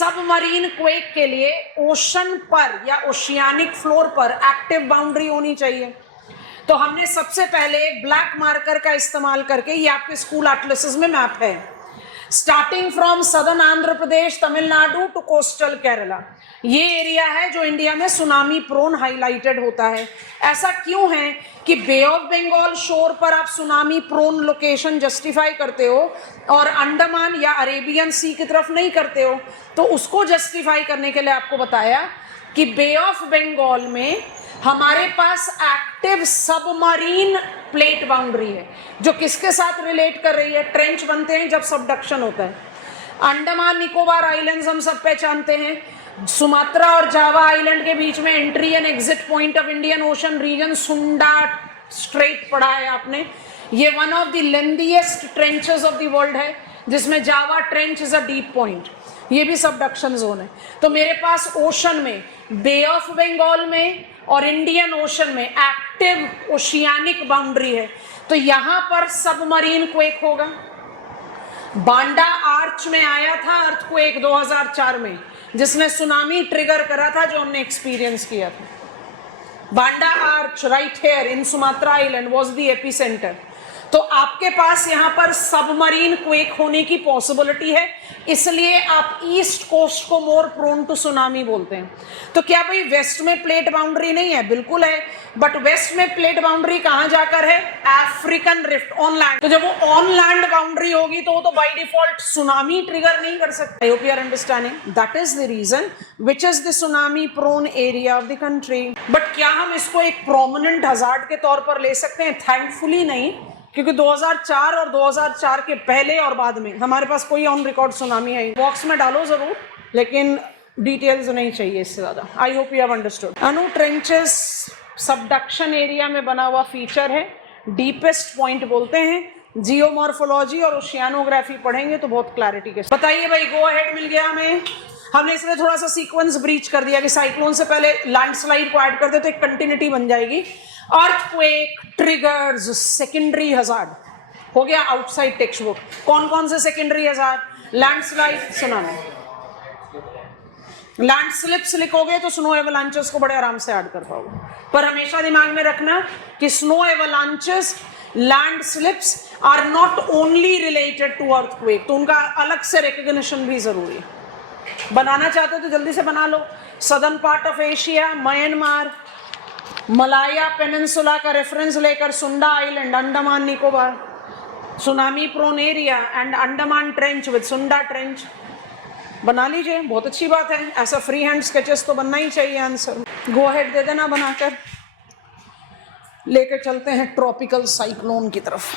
Submarine quake के लिए ocean पर या ओशियानिक फ्लोर पर एक्टिव बाउंड्री होनी चाहिए। तो हमने सबसे पहले ब्लैक मार्कर का इस्तेमाल करके, ये आपके स्कूल एटलसेस में मैप है, starting from southern Andhra Pradesh, Tamil Nadu to coastal Kerala, ये एरिया है जो इंडिया में सुनामी प्रोन हाईलाइटेड होता है। ऐसा क्यों है कि बे ऑफ बंगाल शोर पर आप सुनामी प्रोन लोकेशन जस्टिफाई करते हो और अंडमान या अरेबियन सी की तरफ नहीं करते हो? तो उसको जस्टिफाई करने के लिए आपको बताया कि बे ऑफ बंगाल में हमारे पास एक्टिव सबमरीन प्लेट बाउंड्री है, जो किसके साथ रिलेट कर रही है? ट्रेंच बनते हैं जब सबडक्शन होता है। अंडमान निकोबार आइलैंड्स हम सब पहचानते हैं, सुमात्रा और जावा आइलैंड के बीच में entry and exit point of Indian ocean region Sunda strait पढ़ा है आपने। ये one of the lengthiest trenches of the world है, जिसमें Java trench is a deep point, ये भी सबडक्शन जोन है। तो मेरे पास ओशन में, बे ऑफ बंगाल में और इंडियन ओशन में एक्टिव ओशियानिक बाउंड्री है, तो यहां पर सबमरीन क्वेक होगा। बांडा आर्च में आया था अर्थक्वेक 2004 में, जिसने सुनामी ट्रिगर करा था, जो हमने एक्सपीरियंस किया था। Banda Aceh right here in Sumatra island was the epicentre. तो आपके पास यहां पर सबमरीन क्वेक होने की पॉसिबिलिटी है, इसलिए आप ईस्ट कोस्ट को मोर प्रोन टू सुनामी बोलते हैं। तो क्या भाई वेस्ट में प्लेट बाउंड्री नहीं है? बिल्कुल है, बट वेस्ट में प्लेट बाउंड्री कहां जाकर है? African rift on land. तो जब वो ऑन लैंड बाउंड्री होगी तो वो तो बाय डिफॉल्ट सुनामी ट्रिगर नहीं कर सकता। I hope you are understanding. That is the reason which is the tsunami prone area of the country. But क्या हम इसको एक प्रोमिनेंट हजार्ड के तौर पर ले सकते हैं? थैंकफुली नहीं, क्योंकि 2004 और 2004 के पहले और बाद में हमारे पास कोई ऑन रिकॉर्ड सुनामी है। बॉक्स में डालो जरूर, लेकिन डिटेल्स नहीं चाहिए इससे ज्यादा। आई hope you have understood. Anu trenches subduction area में बना हुआ फीचर है, डीपेस्ट पॉइंट बोलते हैं। जियोमॉर्फोलॉजी और ओशियानोग्राफी पढ़ेंगे तो बहुत क्लैरिटी के। बताइए भाई, गो अहेड मिल गया हमें। हमने इसमें थोड़ा सा सीक्वेंस ब्रीच कर दिया कि साइक्लोन से पहले लैंडस्लाइड को ऐड कर दे तो एक कंटिन्यूटी बन जाएगी। अर्थक्वेक ट्रिगर्स सेकेंडरी हजार्ड हो गया आउटसाइड टेक्स्ट बुक। कौन कौन से secondary hazard? Landslide, tsunami. Land slips लिखोगे तो स्नो एवलांचेस को बड़े आराम से ऐड कर पाओगे, पर हमेशा दिमाग में रखना कि snow avalanches, land slips are not only related to earthquake, तो उनका अलग से रिकॉग्निशन भी जरूरी है। बनाना चाहते हो तो जल्दी से बना लो। Southern part of Asia, Myanmar, Malaya peninsula का रेफरेंस लेकर Sunda island, Andaman Nicobar, tsunami prone area and Andaman trench with Sunda trench. बना लीजिए, बहुत अच्छी बात है। ऐसा फ्री हैंड स्केचेस तो बनना ही चाहिए आंसर। गो अहेड दे देना बनाकर। लेकर चलते हैं ट्रॉपिकल साइक्लोन की तरफ।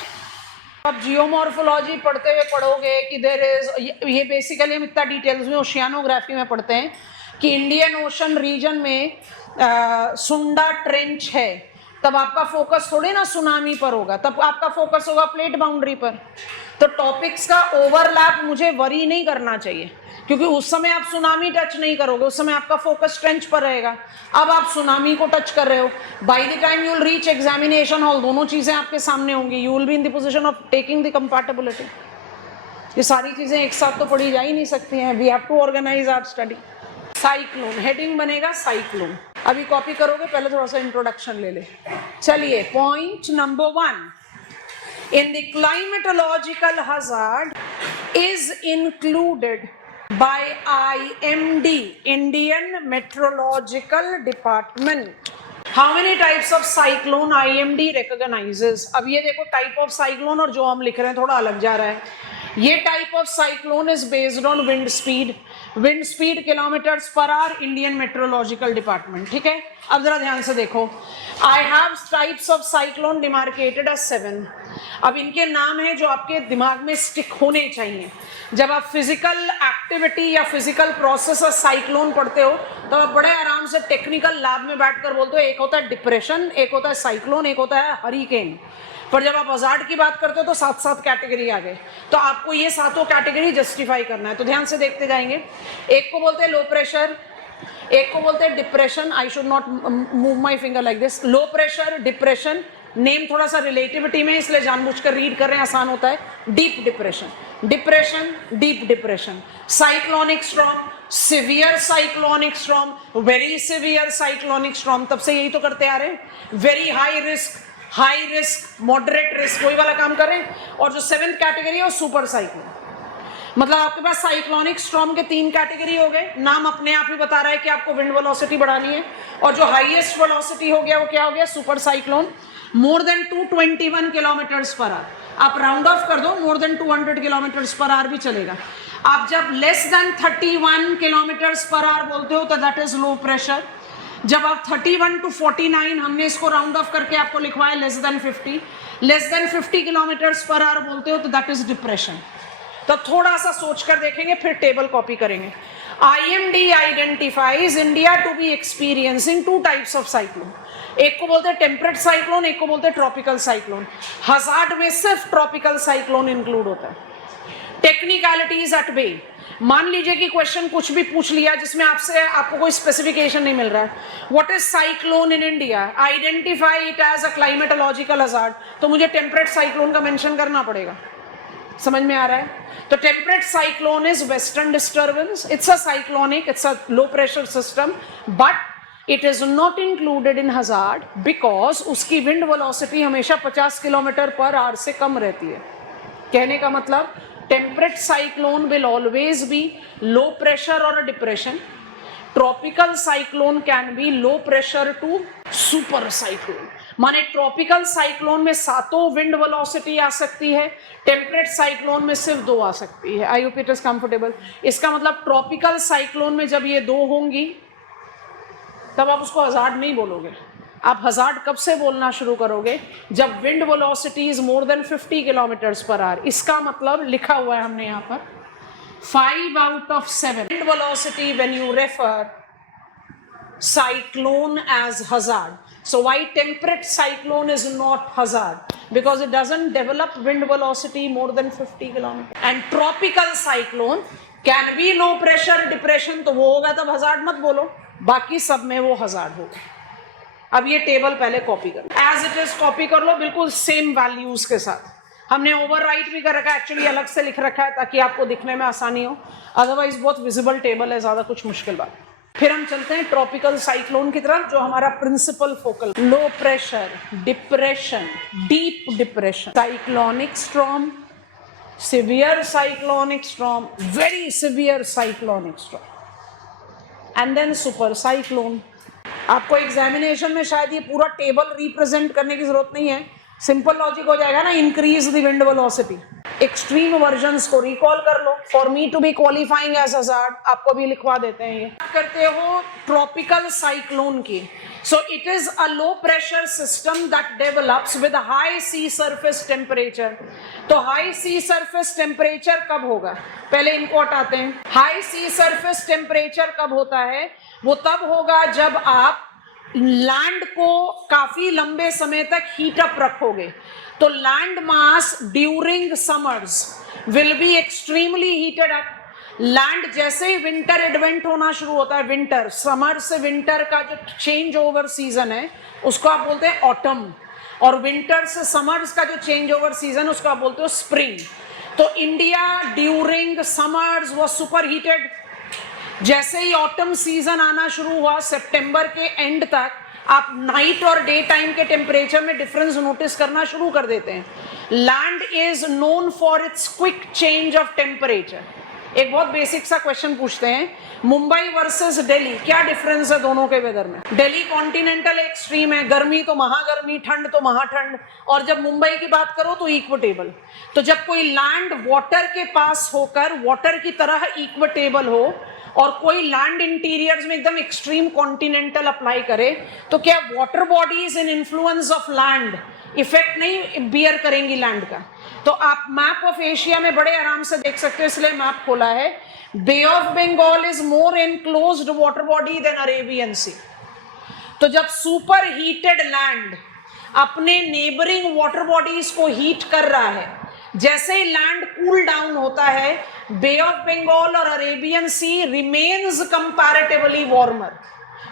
आप जियोमॉर्फोलॉजी पढ़ते हुए पढ़ोगे कि देयर इज, ये बेसिकली हम इतना डिटेल्स में ओशियानोग्राफी में पढ़ते हैं कि इंडियन ओशन रीजन में सुंडा ट्रेंच है, तब आपका फोकस थोड़े ना सुनामी पर होगा, तब आपका फोकस होगा प्लेट बाउंड्री पर। तो टॉपिक्स का ओवरलैप मुझे वरी नहीं करना चाहिए, क्योंकि उस समय आप सुनामी टच नहीं करोगे, उस समय आपका फोकस ट्रेंच पर रहेगा। अब आप सुनामी को टच कर रहे हो, by the time you will reach examination hall, दोनों चीजें आपके सामने होंगी, you will be in the position of taking the compatibility. ये सारी चीजें एक साथ तो पढ़ी जा ही नहीं सकती हैं, we have to organise our study. Cyclone heading बनेगा साइक्लोन। अभी कॉपी करोगे, पहले थोड़ा सा इंट्रोडक्शन ले ले। चलिए, point number 1, in the climatological hazard is included by IMD, Indian Meteorological Department. How many types of cyclone IMD recognizes? अब ये देखो, टाइप ऑफ साइक्लोन और जो हम लिख रहे हैं थोड़ा अलग जा रहा है। ये type of cyclone is based on wind speed kilometres per hour, Indian meteorological department. ठीक है, अब जरा ध्यान से देखो। I have types of cyclone demarcated as 7। अब इनके नाम हैं जो आपके दिमाग में स्टिक होने चाहिए। जब आप फिजिकल एक्टिविटी या फिजिकल प्रोसेस ऑफ साइक्लोन पढ़ते हो तो आप बड़े आराम से टेक्निकल लैब में बैठकर बोलते हो, एक होता है डिप्रेशन, एक होता है साइक्लोन, एक होता है हरिकेन। पर जब आप हजार्ड की बात करते हो तो 7 कैटेगरी आ गए, तो आपको ये 7 कैटेगरी जस्टिफाई करना है। तो ध्यान से देखते जाएंगे। एक को बोलते हैं लो प्रेशर, एक को बोलते हैं depression. I should not move my finger like this. Low pressure, depression, name थोड़ा सा रिलेटिविटी में इसलिए जानबूझकर रीड कर रहे हैं, आसान होता है। Deep depression, depression, deep depression, cyclonic storm, severe cyclonic storm, very severe cyclonic storm, तब से यही तो करते आ रहे हैं। Very high risk, moderate risk, वही वाला काम कर रहे हैं। और जो 7th कैटेगरी है वो सुपर साइक्लोन, मतलब आपके पास साइक्लोनिक स्टॉर्म के 3 कैटेगरी हो गए। नाम अपने आप ही बता रहा है कि आपको विंड वेलोसिटी बढ़ानी है, और जो हाईएस्ट वेलोसिटी हो गया वो क्या हो गया, super cyclone. More than 221 kilometres per our, आप राउंड ऑफ कर दो, more than 200 kilometres per our भी चलेगा। आप जब less than 31 kilometres per our बोलते हो तो दैट इज लो प्रेशर। जब आप 31 to 49, हमने इसको राउंड ऑफ करके आपको लिखवाया less than 50 kilometres per our बोलते हो तो दैट इज डिप्रेशन। तो थोड़ा सा सोच कर देखेंगे, फिर टेबल कॉपी करेंगे। IMD identifies India to be experiencing 2 types of cyclone. एक को बोलते हैं टेम्परेट साइक्लोन, एक को बोलते हैं ट्रॉपिकल साइक्लोन। हजार्ड में सिर्फ ट्रॉपिकल साइक्लोन इंक्लूड होता है। टेक्निकलिटीज एट बे, मान लीजिए कि क्वेश्चन कुछ भी पूछ लिया जिसमें आपको कोई स्पेसिफिकेशन नहीं मिल रहा है। What is cyclone in India, identify it as a climatological hazard, तो मुझे टेम्परेट साइक्लोन का मेंशन करना पड़ेगा। समझ में आ रहा है? तो temperate cyclone is western disturbance, it's a cyclonic, it's a low pressure system, but it is not included in hazard because उसकी विंड वेलोसिटी हमेशा 50 किलोमीटर पर आवर से कम रहती है। कहने का मतलब temperate cyclone will always be low pressure और a depression. Tropical cyclone can be low pressure to super cyclone, माने ट्रॉपिकल साइक्लोन में 7 विंड वेलोसिटी आ सकती है, टेम्परेट साइक्लोन में सिर्फ 2 आ सकती है। I hope it is comfortable. इसका मतलब ट्रॉपिकल साइक्लोन में जब ये 2 होंगी तब आप उसको हजार्ड नहीं बोलोगे, आप हजार्ड कब से बोलना शुरू करोगे, जब wind velocity is more than 50 kilometres per our. इसका मतलब लिखा हुआ है हमने यहाँ पर 5 out of 7 wind velocity when you refer cyclone as hazard. So why temperate cyclone is not hazard? Because it doesn't develop wind velocity more than 50 kilometers. And tropical cyclone can be low pressure depression, तो वो होगा तब hazard मत बोलो, बाकी सब में वो hazard होगा। अब ये टेबल पहले कॉपी करो, एज इट इज कॉपी कर लो, बिल्कुल सेम वैल्यूज के साथ। हमने ओवरराइट भी कर रखा है, एक्चुअली अलग से लिख रखा है ताकि आपको दिखने में आसानी हो, अदरवाइज बहुत विजिबल टेबल है, ज्यादा कुछ मुश्किल बात। फिर हम चलते हैं ट्रॉपिकल साइक्लोन की तरफ, जो हमारा principal focal, low pressure, depression, deep depression, cyclonic storm, severe cyclonic storm, very severe cyclonic storm, and then super cyclone. आपको एग्जामिनेशन में शायद ये पूरा टेबल रिप्रेजेंट करने की जरूरत नहीं है, सिंपल लॉजिक हो जाएगा ना, increase the wind velocity. Extreme versions को रिकॉल कर लो, for me to be qualifying as hazard, आपको भी लिखवा देते हैं। ये करते हो ट्रॉपिकल साइक्लोन की, so it is a low pressure system that develops with high sea surface temperature. तो हाई सी सरफेस टेम्परेचर कब होगा, पहले इनको हटाते हैं। हाई सी सरफेस टेम्परेचर कब होता है, वो तब होगा जब आप लैंड को काफी लंबे समय तक हीट अप रखोगे। तो land mass during summers will be extremely heated up. Land जैसे ही विंटर एडवेंट होना शुरू होता है, विंटर, समर से विंटर का जो चेंज ओवर सीजन है उसको आप बोलते हैं ऑटम, और विंटर से समर्स का जो चेंज ओवर सीजन उसको आप बोलते हो स्प्रिंग। तो India during summers was super heated. जैसे ही ऑटम सीजन आना शुरू हुआ, सितंबर के एंड तक आप नाइट और डे टाइम के टेम्परेचर में डिफरेंस नोटिस करना शुरू कर देते हैं। Land is known for its quick change of temperature. एक बहुत बेसिक सा क्वेश्चन पूछते हैं, मुंबई वर्सेस दिल्ली, क्या डिफरेंस है दोनों के वेदर में? दिल्ली कॉन्टिनेंटल एक्सट्रीम है, गर्मी तो महागर्मी, ठंड तो महाठंड, और जब मुंबई की बात करो तो इक्वेटेबल। तो जब कोई लैंड वाटर के पास होकर वाटर की तरह इक्वेटेबल हो और कोई लैंड इंटीरियर्स में एकदम एक्सट्रीम कॉन्टिनेंटल अप्लाई करे, तो क्या water bodies in influence of land effect नहीं बियर करेंगी लैंड का? तो आप मैप ऑफ एशिया में बड़े आराम से देख सकते हो, इसलिए मैप खोला है। Bay of Bengal is more enclosed water body than Arabian Sea. तो जब सुपर हीटेड लैंड अपने नेबरिंग वाटर बॉडीज को हीट कर रहा है, जैसे ही लैंड कूल डाउन होता है, बे ऑफ बंगाल और अरेबियन सी रिमेन्स कंपैरेटिवली वार्मर।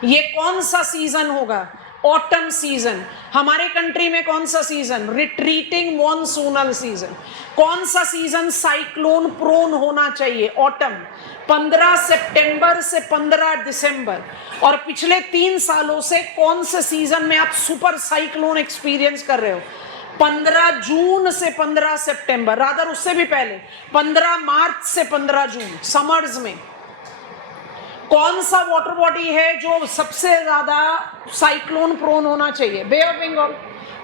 ये कौन सा सीजन होगा? ऑटम सीजन, हमारे कंट्री में कौन सा सीजन? Retreating monsoonal season. कौन सा सीजन साइक्लोन प्रोन होना चाहिए? ऑटम। 15 सितंबर से 15 दिसंबर। और पिछले 3 सालों से कौन से सीजन में आप सुपर साइक्लोन एक्सपीरियंस कर रहे हो? 15 जून से 15 सितंबर, रादर उससे भी पहले 15 मार्च से 15 जून, समर्स में। कौन सा वाटर बॉडी है जो सबसे ज्यादा साइक्लोन प्रोन होना चाहिए? बे ऑफ बंगाल,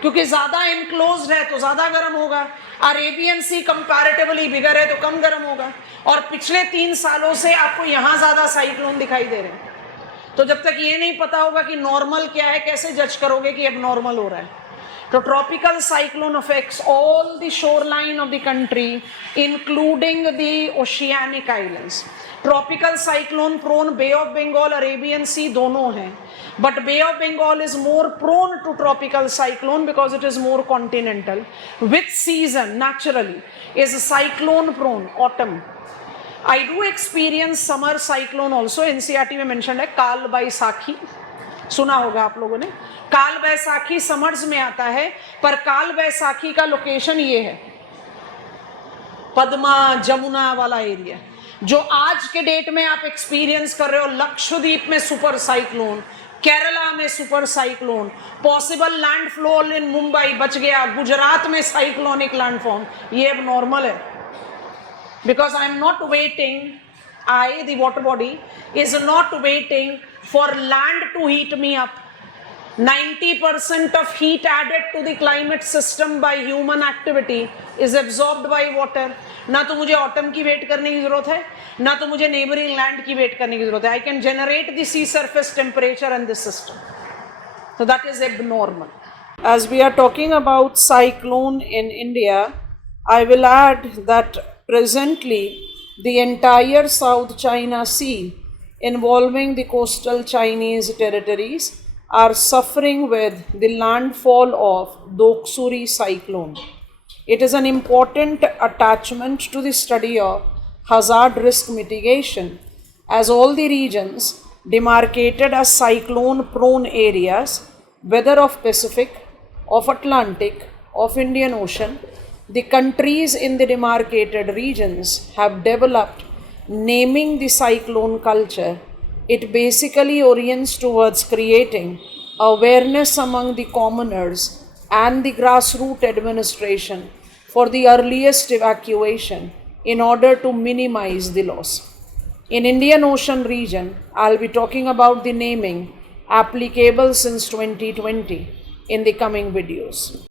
क्योंकि ज्यादा इनक्लोज्ड है तो ज्यादा गर्म होगा। अरेबियन सी कंपैरेटिवली बिगर है तो कम गर्म होगा। और पिछले 3 सालों से आपको यहां ज्यादा साइक्लोन दिखाई दे रहे हैं। तो जब तक ये नहीं पता होगा कि नॉर्मल क्या है, कैसे जज करोगे कि अब नॉर्मल हो रहा है? तो tropical cyclone affects all the shoreline of the country, including the oceanic islands. Tropical cyclone prone Bay of Bengal, Arabian Sea दोनों हैं, but Bay of Bengal is more prone to tropical cyclone because it is more continental. Which season naturally is cyclone prone? Autumn. I do experience summer cyclone also. NCERT में mentioned है काल बैसाखी, सुना होगा आप लोगों ने। काल बैसाखी समर्स में आता है, पर काल बैसाखी का लोकेशन ये है, पद्मा जमुना वाला एरिया, जो आज के डेट में आप एक्सपीरियंस कर रहे हो। लक्षद्वीप में सुपर साइक्लोन, केरला में सुपर साइक्लोन, पॉसिबल लैंडफॉल इन मुंबई, बच गया। गुजरात में साइक्लोनिक लैंडफॉल, ये अब नॉर्मल है। Because I am not waiting, I, the water body, is not waiting for land to heat me up. 90% of heat added to the climate system by human activity is absorbed by water. ना तो मुझे autumn की wait करने की जरूरत है, ना तो मुझे नेबरिंग लैंड की वेट करने की जरूरत है। I can generate the sea surface temperature in this system. So that is abnormal. As we are talking about cyclone in India, I will add that presently the entire South China Sea involving the coastal Chinese territories are suffering with the landfall of Doksuri cyclone. It is an important attachment to the study of hazard risk mitigation, as all the regions demarcated as cyclone prone areas, whether of Pacific, of Atlantic, of Indian Ocean, the countries in the demarcated regions have developed naming the cyclone culture. It basically orients towards creating awareness among the commoners and the grassroots administration for the earliest evacuation in order to minimize the loss. In Indian Ocean region, I'll be talking about the naming applicable since 2020 in the coming videos.